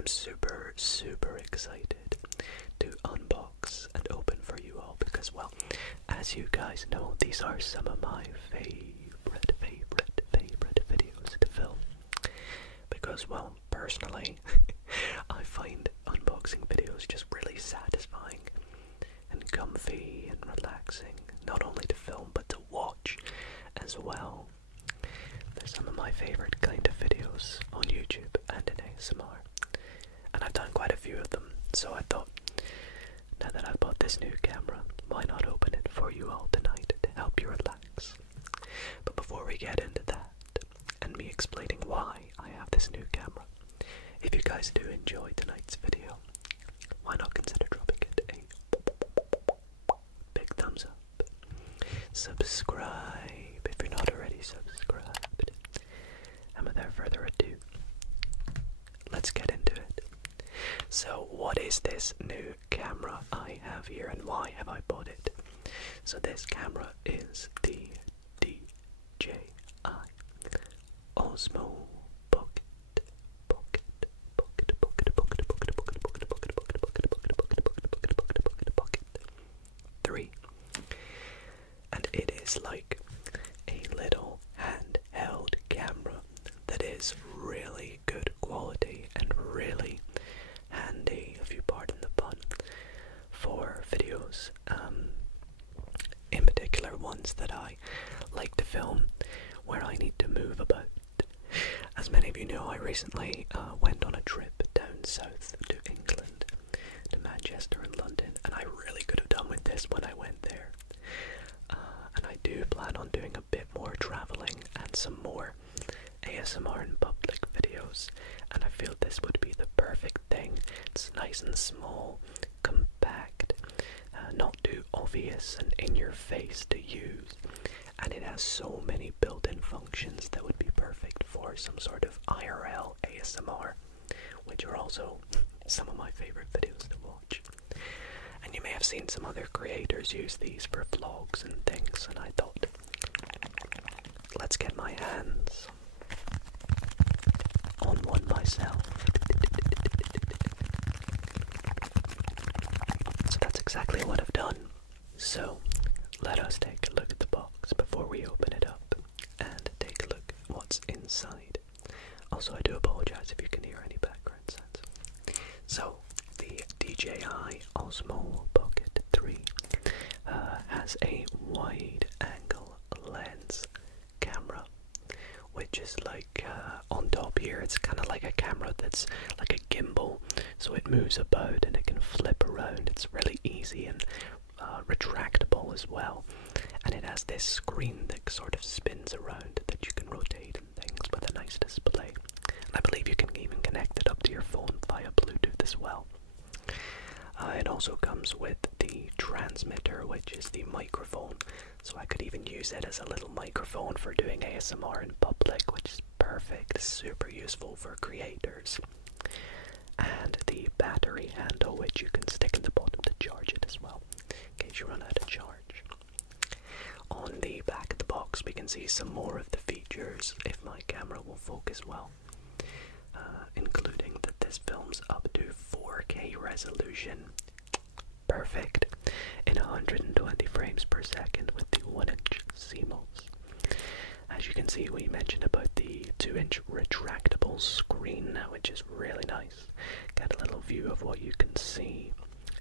I'm super excited to unbox and open for you all because, well, as you guys know, these are some of my favorite videos to film. Because, well, personally, I find unboxing videos just really satisfying and comfy and relaxing, not only to film but to watch as well. They're some of my favorite kind of videos on YouTube and in ASMR, and I've done quite a few of them, so I thought, now that I've bought this new camera, why not open it for you all tonight to help you relax. But before we get into that, and me explaining why I have this new camera, if you guys do enjoy tonight's video, why not consider dropping it a big thumbs up. Subscribe if you're not already subscribed. And without further ado, let's get into it. So what is this new camera I have here and why have I bought it? So this camera is the DJI Osmo Pocket 3, and it is like a little handheld camera that is really good quality and really handy, if you pardon the pun, for videos, in particular ones that I like to film where I need to move about. As many of you know, I recently went on a trip down south to England, to Manchester and London, and I really could have done with this when I went there. And I do plan on doing a bit more traveling and some more ASMR in public videos, and I feel this would be the perfect thing. It's nice and small, compact, not too obvious and in your face to use, and it has so many built-in functions that would be perfect for some sort of IRL ASMR, which are also some of my favorite videos to watch. And you may have seen some other creators use these for vlogs and things, and I thought, let's get my hands on one myself. So that's exactly what I've done. So let us take a look at the box before we open it up and take a look at what's inside. Also, I do apologize if you can hear any background sounds. So the DJI Osmo Pocket 3 has a wide angle lens camera, which is like on top here, it's kind of like a camera that's like a gimbal, so it moves about and it can flip around. It's really easy and retractable as well, and it has this screen that sort of spins around that you can rotate and things with a nice display. And I believe you can even connect it up to your phone via Bluetooth as well. It also comes with the transmitter, which is the microphone, so I could even use it as a little microphone for doing ASMR in public, which is perfect, super useful for creators. And the battery handle, which you can stick in the bottom to charge it as well, in case you run out of charge. On the back of the box we can see some more of the features, if my camera will focus well, including that this films up to 4K resolution, perfect, in 120 frames per second with the 1-inch CMOS. As you can see, we mentioned about the 2-inch retractable screen, which is really nice. Get a little view of what you can see.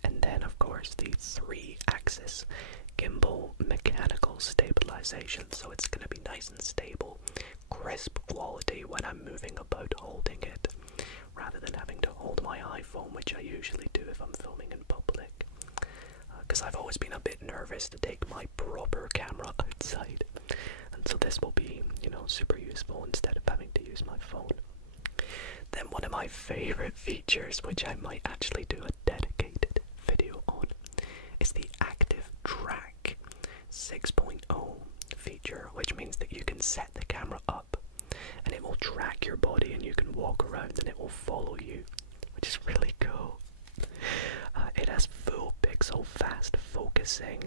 And then, of course, the 3-axis gimbal mechanical stabilization, so it's going to be nice and stable, crisp quality when I'm moving about holding it, rather than having to hold my iPhone, which I usually do if I'm filming in public. Because I've always been a bit nervous to take my proper camera outside, and so this will be, you know, super useful instead of having to use my phone. Then one of my favorite features, which I might actually do a dedicated video on, is the Active Track 6.0 feature, which means that you can set the camera up and it will track your body and you can walk around and it will follow you, which is really cool. It has full pixel fast focusing,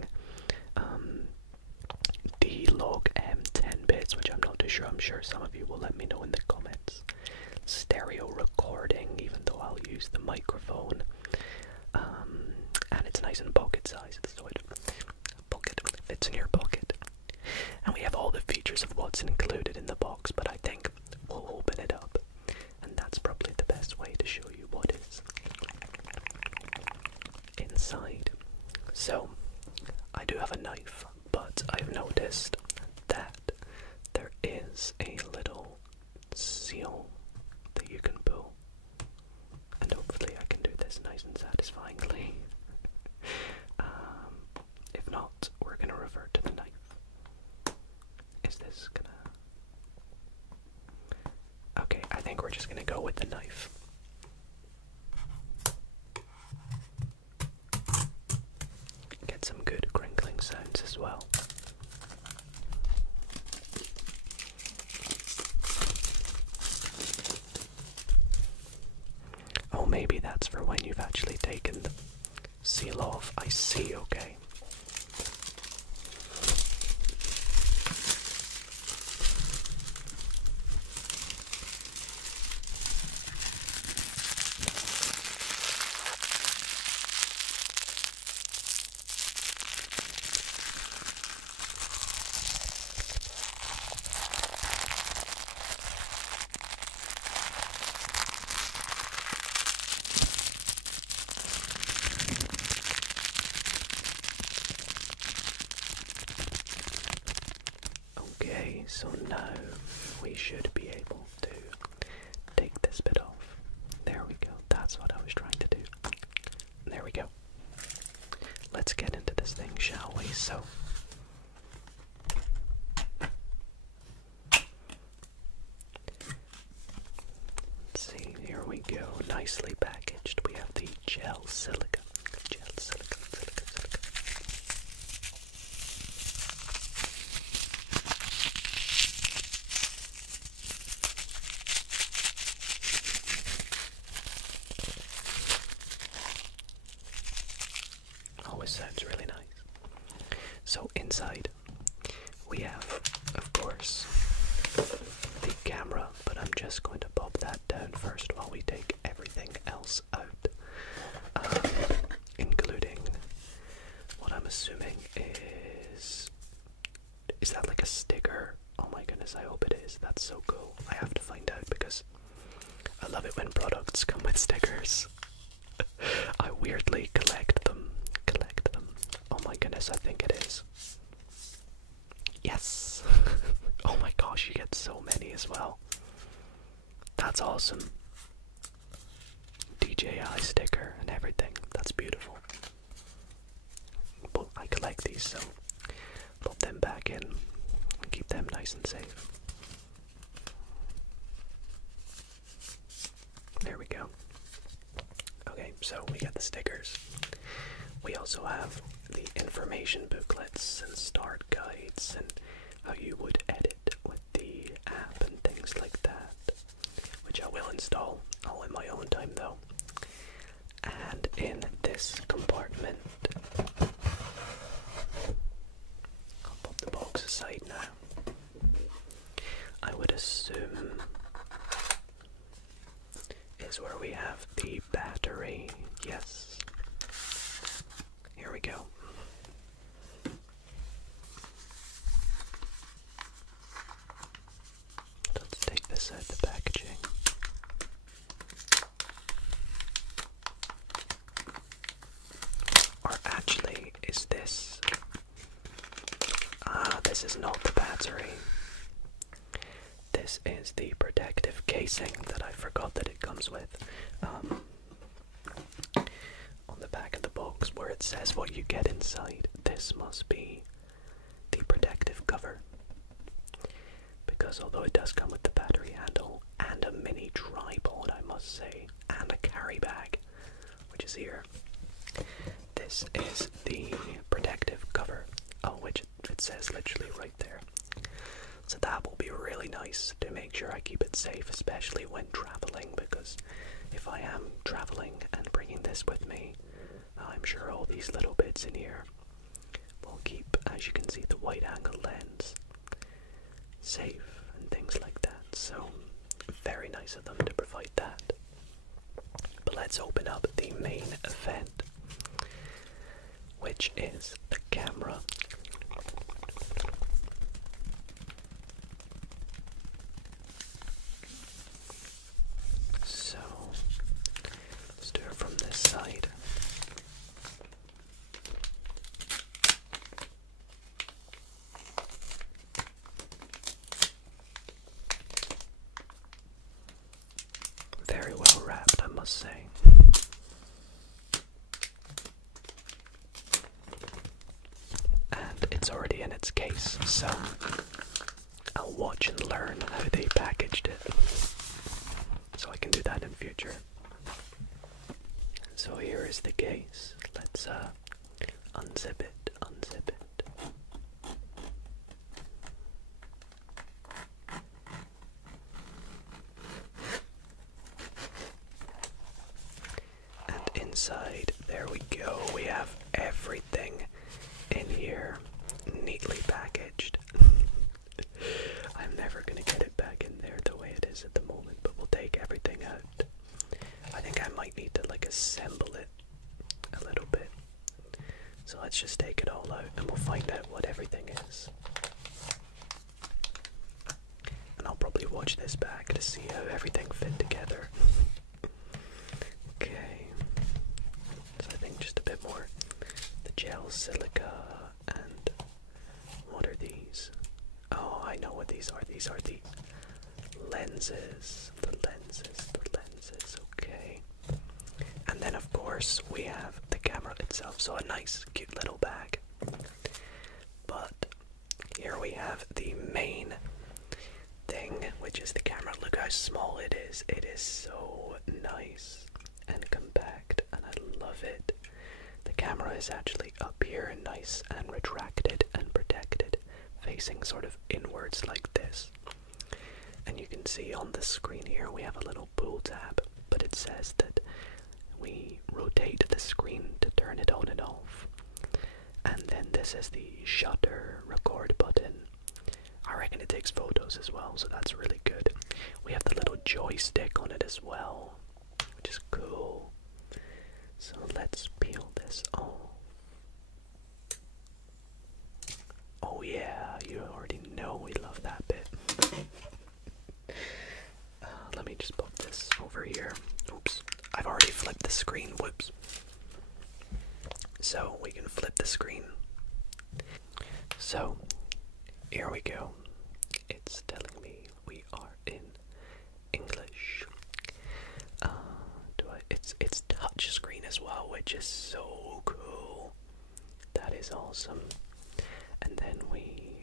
D-Log M10 bits, which I'm not too sure. I'm sure some of you will let me know in the comments. Stereo recording, even though I'll use the microphone, and it's nice and pocket sized, so it fits in your pocket. And we have all the features of what's included in the box, but I think we'll open it up, and that's probably the best way to show you what is inside. So, I do have a knife, but I've noticed that there is a little seal that you can pull, and hopefully I can do this nice and satisfyingly. If not, we're gonna revert to the knife. Is this gonna... Okay, I think we're just gonna go with the knife. Get some good crinkling sounds as well. Oh, maybe that's for when you've actually taken the seal off. I see, okay. Okay, so now we should be able to take this bit off. There we go, that's what I was trying to do. There we go. Let's get into this thing, shall we? So, let's see, here we go, nicely packaged. We have the gel silica. Always sounds really nice. So inside we have, of course, the camera, but I'm just going to pop that down first while we take everything else out, including what I'm assuming is that like a sticker? Oh my goodness, I hope it is. That's so cool. I have to find out because I love it when products come with stickers. I weirdly collect them. Oh my goodness, I think it is. Yes! Oh my gosh, you get so many as well. That's awesome. DJI sticker and everything. That's beautiful. But I collect these, so put them back in and keep them nice and safe. There we go. Okay, so we got the stickers. We also have the information booklets and start guides and how you would edit with the app and things like that, which I will install all in my own time though. And in this compartment, I'll pop the box aside now. I would assume is where we have the battery. Yes. Here we go. Let's take this out of the packaging. Or actually, is this... this is not the battery. This is the protective casing that I forgot that it comes with. On the back of the box where it says what you get inside, this must be the protective cover. Because although it does come with the battery handle and a mini tripod, I must say, and a carry bag, which is here, this is the protective cover. Oh, which it says literally right there. So that will be really nice to make sure I keep it safe, especially when traveling, because if I am traveling and bringing this with me, I'm sure all these little bits in here will keep, as you can see, the wide angle lens safe and things like that. So very nice of them to provide that. But let's let's open up the main event, which is the camera. So let's do it from this side. Very well wrapped, I must say. And it's already in its case, so I'll watch and learn how they packaged it, so I can do that in future. So here is the case. Let's unzip it, unzip it. Inside, there we go, we have everything in here, neatly packaged. I'm never gonna get it back in there the way it is at the moment, but we'll take everything out. I think I might need to like assemble it a little bit. So let's just take it all out and we'll find out what everything is. And I'll probably watch this back to see how everything fit together. Okay. I think just a bit more. The gel silica, and what are these? Oh, I know what these are. These are the lenses. The lenses, okay. And then of course we have the camera itself, so a nice cute little bag. But here we have the main thing, which is the camera. Look how small it is. It is so nice and compact, and I love it. The camera is actually up here and nice and retracted and protected, facing sort of inwards like this. And you can see on the screen here we have a little pull tab, but it says that we rotate the screen to turn it on and off. And then this is the shutter record button. I reckon it takes photos as well, so that's really good. We have the little joystick on it as well, which is cool. So let's peel this off. Oh yeah, you already know we love that bit. Let me just pop this over here. Oops, I've already flipped the screen, whoops. So we can flip the screen. So, here we go. It's telling me we are in English. It's touch screen as well, which is so cool. That is awesome. And then we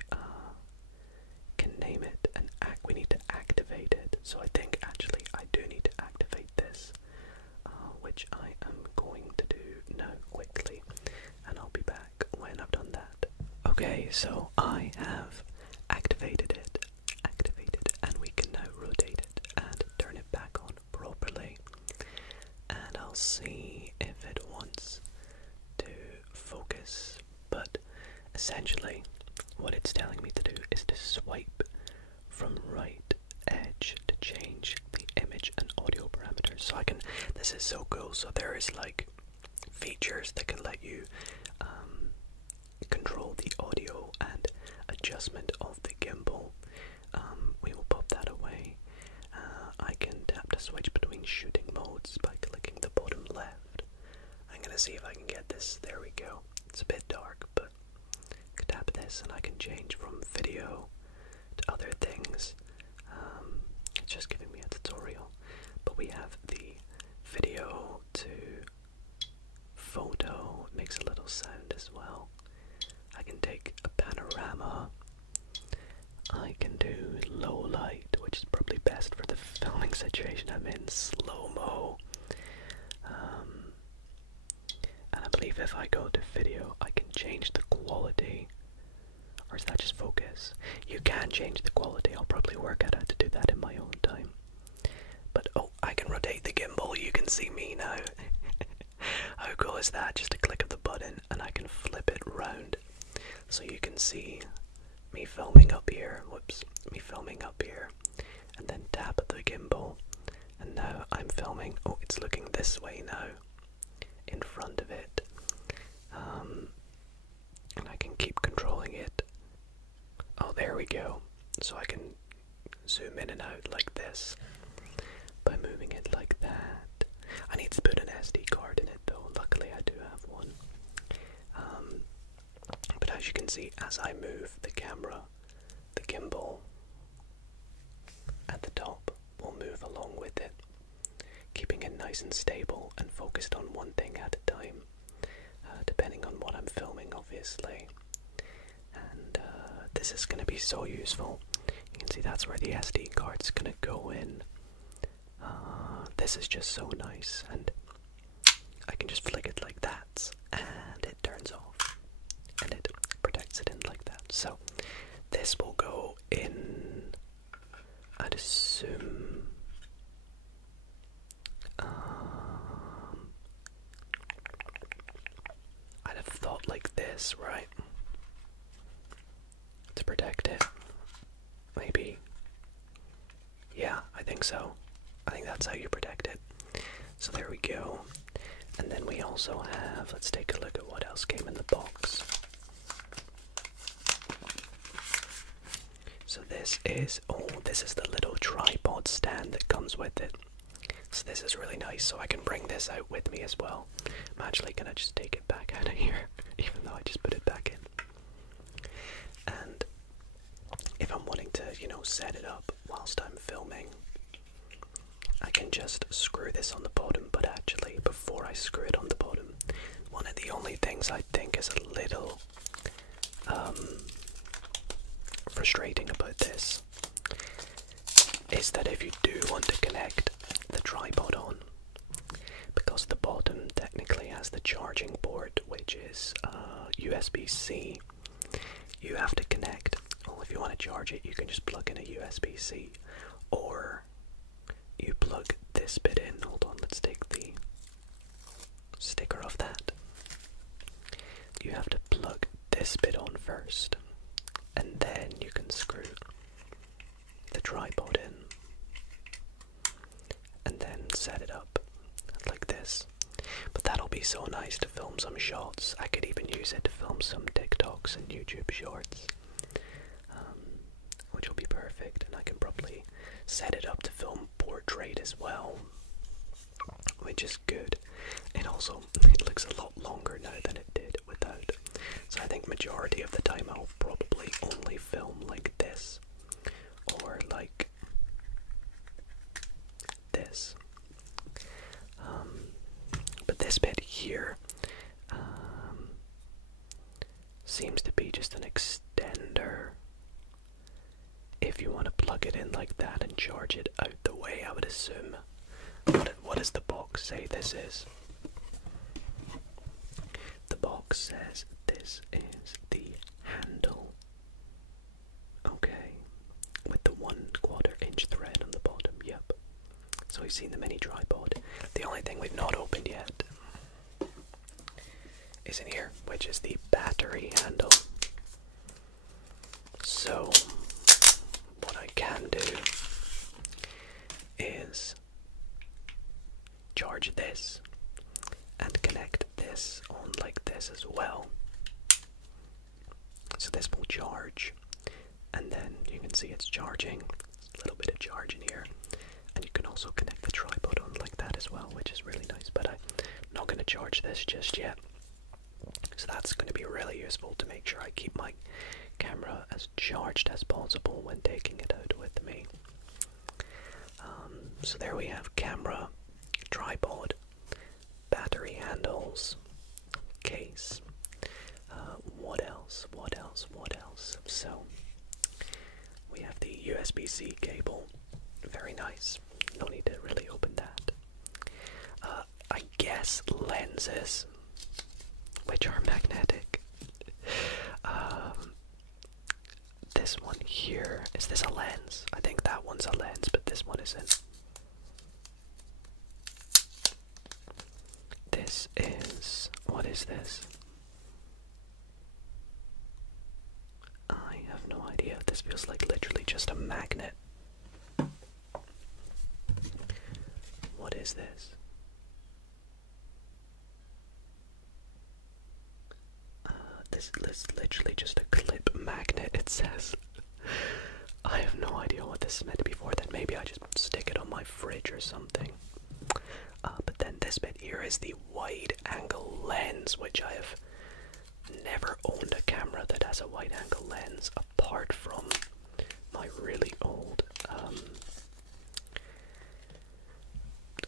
can name it and we need to activate it. So I think actually I do need to activate this, which I am going to do now quickly, and I'll be back when I've done that. Okay, so I have activated it, and we can now rotate it and turn it back on properly. And I'll see if it wants to focus, but essentially what it's telling me to do is to swipe from right edge to change the image and audio parameters. So I can, this is so cool, so there is like features that can let you control the audio and adjustment of the gimbal. We will pop that away. I can tap to switch between shooting modes by clicking the bottom left. I'm gonna see if I can get this. There we go. It's a bit dark, but I can tap this and I can change from video to other things. It's just giving me a tutorial. But we have the video to photo. It makes a little sound as well. I can take a panorama. I can do low light, which is probably best for the filming situation I'm in, slow-mo. And I believe if I go to video, I can change the quality. Or is that just focus? You can change the quality. I'll probably work out how to do that in my own time. But oh, I can rotate the gimbal. You can see me now. How cool is that? Just a click of the button and I can flip it round. So you can see me filming up here. Whoops. Me filming up here. And then tap the gimbal. And now I'm filming. Oh, it's looking this way now, in front of it, and I can keep controlling it. Oh, there we go. So I can zoom in and out like this by moving it like that. I need to put an SD card in it though. Luckily I do have one. But as you can see, as I move the camera, the gimbal at the top will move along with it, keeping it nice and stable and focused on one thing at a time, depending on what I'm filming, obviously. And this is going to be so useful. You can see that's where the SD card's going to go in. This is just so nice, and I can just flick it like that, and it turns off, and it protects it in like that. So this will go in, I'd assume, I'd have thought like this, right? To protect it. Maybe. Yeah, I think so. I think that's how you protect it. So there we go. And then we also have, let's take a look at what else came in the box. So this is the little tripod stand that comes with it. So this is really nice, so I can bring this out with me as well. I'm actually gonna just take it back out of here, even though I just put it back in. And if I'm wanting to, set it up whilst I'm filming, I can just screw this on the bottom. But actually, before I screw it on the bottom, one of the only things I think is a little frustrating about this is that if you do want to connect the tripod on, because the bottom technically has the charging port, which is USB-C, you have to connect. Well, if you want to charge it, you can just plug in a USB-C, or you plug this bit in. Hold on, let's take the sticker off that. You have to plug this bit on first, and then you can screw the tripod in, and then set it up like this. But that'll be so nice to film some shots. I could even use it to film some TikToks and YouTube shorts, which will be perfect. And I can probably set it up to film portrait as well, which is good. And also, it looks a lot longer now than it did without. So I think majority of the time I'll probably only film like this, or like this. But this bit here seems to be just an extender. If you want to plug it in like that and charge it out the way, I would assume. What does the box say this is? The box says this is the handle. Okay. With the 1/4 inch thread on the bottom, yep. So we've seen the mini tripod. The only thing we've not opened yet is in here, which is the battery handle. So what I can do is charge this and connect this on like this as well. So this will charge, and then you can see it's charging. A little bit of charge in here, and you can also connect the tripod on like that as well, which is really nice. But I'm not going to charge this just yet. So that's going to be really useful to make sure I keep my camera as charged as possible when taking it out with me. So there we have camera, tripod, battery handles, case. What else? So we have the USB-C cable. Very nice. No need to really open that. I guess lenses, which are magnetic. This one here, is this a lens? I think that one's a lens, but this one isn't. This is, what is this? I have no idea. This feels like literally just a magnet. What is this? is literally just a clip magnet, it says. I have no idea what this is meant to be for. Then maybe I just stick it on my fridge or something. But then this bit here is the wide angle lens, which I have never owned a camera that has a wide angle lens apart from my really old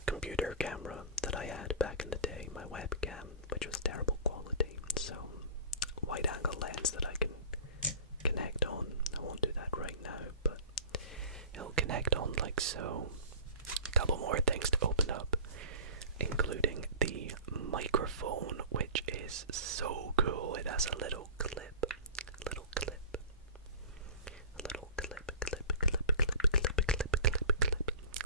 computer camera that I had back in the day, my webcam, which was terrible quality. So wide angle lens that I can connect on. I won't do that right now, but it'll connect on like so. A couple more things to open up, including the microphone, which is so cool. It has a little clip,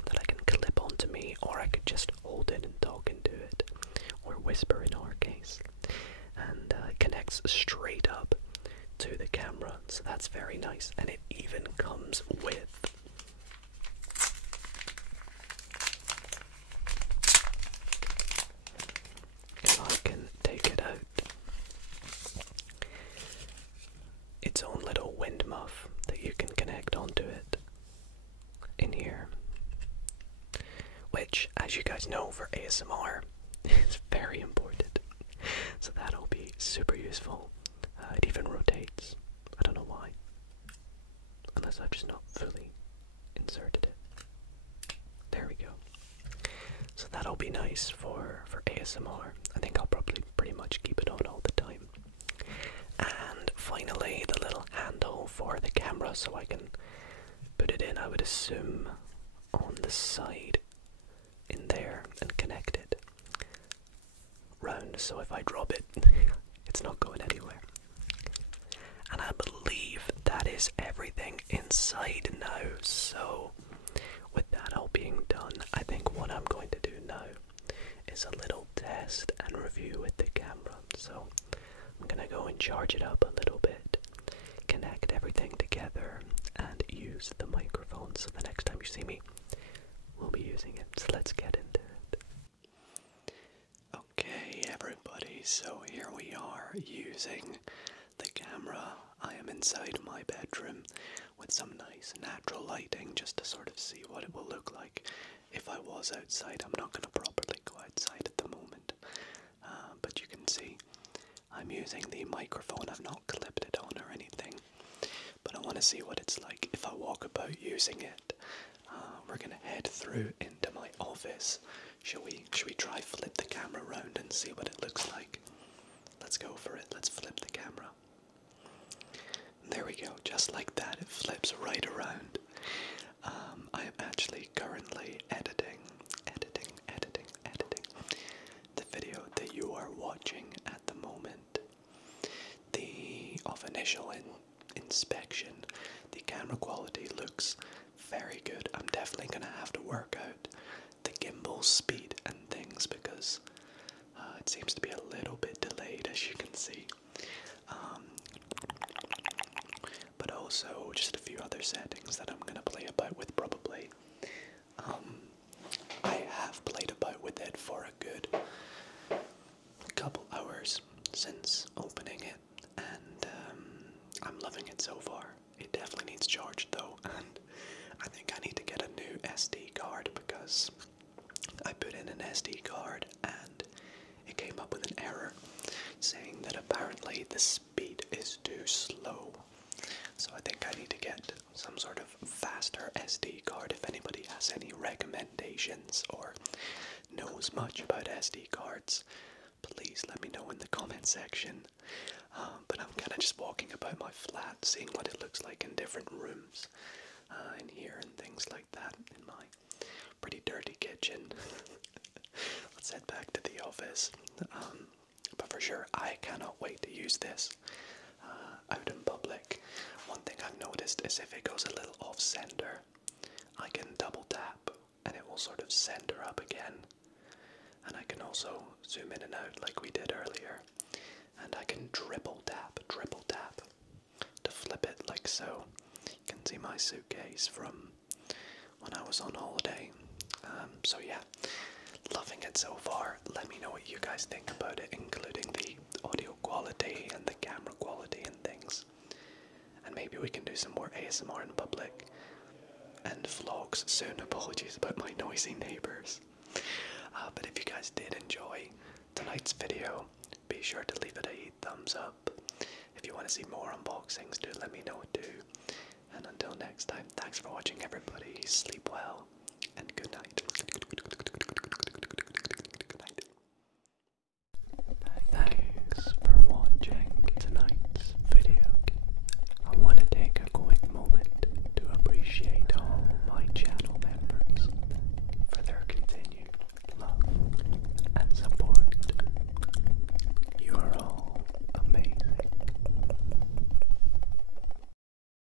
that I can clip onto me, or I could just hold it and talk into it, or whisper in our case, and it connects straight up to the camera, so that's very nice. And it even comes with if I can take it out, its own little wind muff that you can connect onto it in here, which, as you guys know, for ASMR is very important. So that'll be super useful. It even rotates. I don't know why, unless I've just not fully inserted it. There we go. So that'll be nice for ASMR. I think I'll probably pretty much keep it on all the time. And finally, the little handle for the camera, so I can put it in, I would assume, on the side in there and connect it round, so if I drop it, it's not going anywhere. And I believe that is everything inside now. So with that all being done, I think what I'm going to do now is a little test and review with the camera. So I'm gonna go and charge it up a little bit, connect everything together, and use the microphone. So the next time you see me, we'll be using it. So let's get into it. Okay, everybody, so here we are using the camera. I am inside my bedroom with some nice natural lighting just to sort of see what it will look like if I was outside. I'm not going to properly go outside at the moment, but you can see I'm using the microphone. I've not clipped it on or anything, but I want to see what it's like if I walk about using it. We're going to head through into my office. Should we try flip the camera around and see what it looks like? Let's go for it. Let's flip the camera. There we go, just like that, it flips right around. I am actually currently editing the video that you are watching at the moment. Off initial inspection, the camera quality looks very good. I'm definitely going to have to work out the gimbal speed and things because it seems to be a little bit delayed, as you can see. But also just a few other settings that I'm going to play about with probably. I have played about with it for a good couple hours since opening it, and I'm loving it so far. It definitely needs charged though, and I think I need to get a new SD card because I put in an SD card and it came up with an error saying that apparently the speed is too slow. So I think I need to get some sort of faster SD card. If anybody has any recommendations or knows much about SD cards, please let me know in the comment section. But I'm kind of just walking about my flat, seeing what it looks like in different rooms in here and things like that in my pretty dirty kitchen. Let's head back to the office. But for sure, I cannot wait to use this out in public. One thing I've noticed is if it goes a little off center, I can double tap and it will sort of center up again. And I can also zoom in and out like we did earlier. And I can triple tap to flip it like so. You can see my suitcase from when I was on holiday. So yeah, loving it so far. Let me know what you guys think about it, including the audio quality and the camera quality and things. And maybe we can do some more ASMR in public and vlogs soon. Apologies about my noisy neighbours. But if you guys did enjoy tonight's video, be sure to leave it a thumbs up. If you want to see more unboxings, do let me know too. And until next time, thanks for watching everybody. Sleep well and good night.